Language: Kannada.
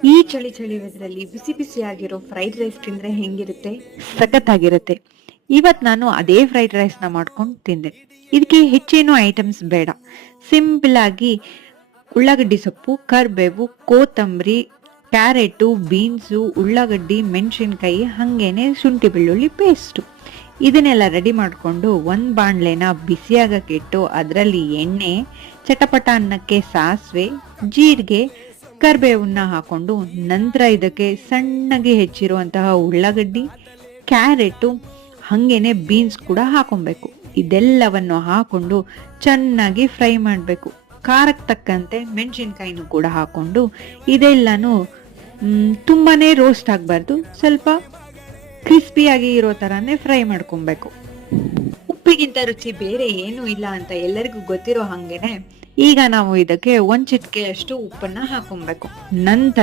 ಈ ಚಳಿ ವೆದರಲ್ಲಿ ಬಿಸಿ ಬಿಸಿಯಾಗಿರೋ ಫ್ರೈಡ್ ರೈಸ್ ತಿಂದ್ರೆ ಹೆಂಗಿರುತ್ತೆ? ಸಖತ್ತಾಗಿರುತ್ತೆ. ಇವತ್ ನಾನು ಅದೇ ಫ್ರೈಡ್ ರೈಸ್ ನ ಮಾಡ್ಕೊಂಡು ತಿಂದೆ. ಇದಕ್ಕೆ ಹೆಚ್ಚೇನು ಐಟಮ್ಸ್ ಬೇಡ. ಸಿಂಪಲ್ ಆಗಿ ಉಳ್ಳಾಗಡ್ಡಿ ಸೊಪ್ಪು, ಕರ್ಬೇವು, ಕೋತಂಬರಿ, ಕ್ಯಾರೆಟು, ಬೀನ್ಸು, ಉಳ್ಳಾಗಡ್ಡಿ, ಮೆಣಸಿನ್ಕಾಯಿ, ಹಂಗೇನೆ ಶುಂಠಿ ಬೆಳ್ಳುಳ್ಳಿ ಪೇಸ್ಟು. ಇದನ್ನೆಲ್ಲ ರೆಡಿ ಮಾಡಿಕೊಂಡು ಒಂದ್ ಬಾಣ್ಲೆನ ಬಿಸಿಯಾಗಕ್ಕೆ ಇಟ್ಟು ಅದರಲ್ಲಿ ಎಣ್ಣೆ, ಚಟಪಟ ಅನ್ನಕ್ಕೆ ಸಾಸಿವೆ, ಜೀರಿಗೆ, ಕರ್ಬೇವನ್ನ ಹಾಕೊಂಡು ನಂತರ ಇದಕ್ಕೆ ಸಣ್ಣಗೆ ಹೆಚ್ಚಿರುವಂತಹ ಉಳ್ಳಾಗಡ್ಡಿ, ಕ್ಯಾರೆಟು, ಹಂಗೇನೆ ಬೀನ್ಸ್ ಕೂಡ ಹಾಕೊಬೇಕು. ಇದೆಲ್ಲವನ್ನು ಹಾಕೊಂಡು ಚೆನ್ನಾಗಿ ಫ್ರೈ ಮಾಡಬೇಕು. ಖಾರಕ್ಕೆ ತಕ್ಕಂತೆ ಮೆಣಸಿನ್ಕಾಯಿನೂ ಕೂಡ ಹಾಕೊಂಡು ಇದೆಲ್ಲನೂ ತುಂಬಾನೇ ರೋಸ್ಟ್ ಆಗಬಾರ್ದು, ಸ್ವಲ್ಪ ಕ್ರಿಸ್ಪಿಯಾಗಿ ಇರೋ ತರಾನೇ ಫ್ರೈ ಮಾಡ್ಕೊಬೇಕು. ಉಪ್ಪಿಗಿಂತ ರುಚಿ ಬೇರೆ ಏನೂ ಇಲ್ಲ ಅಂತ ಎಲ್ಲರಿಗೂ ಗೊತ್ತಿರೋ ಹಂಗೇನೆ ಈಗ ನಾವು ಇದಕ್ಕೆ ಒಂದ್ ಚಿಟಿಕೆ ಅಷ್ಟು ಉಪ್ಪನ್ನ ಹಾಕೊಬೇಕು. ನಂತರ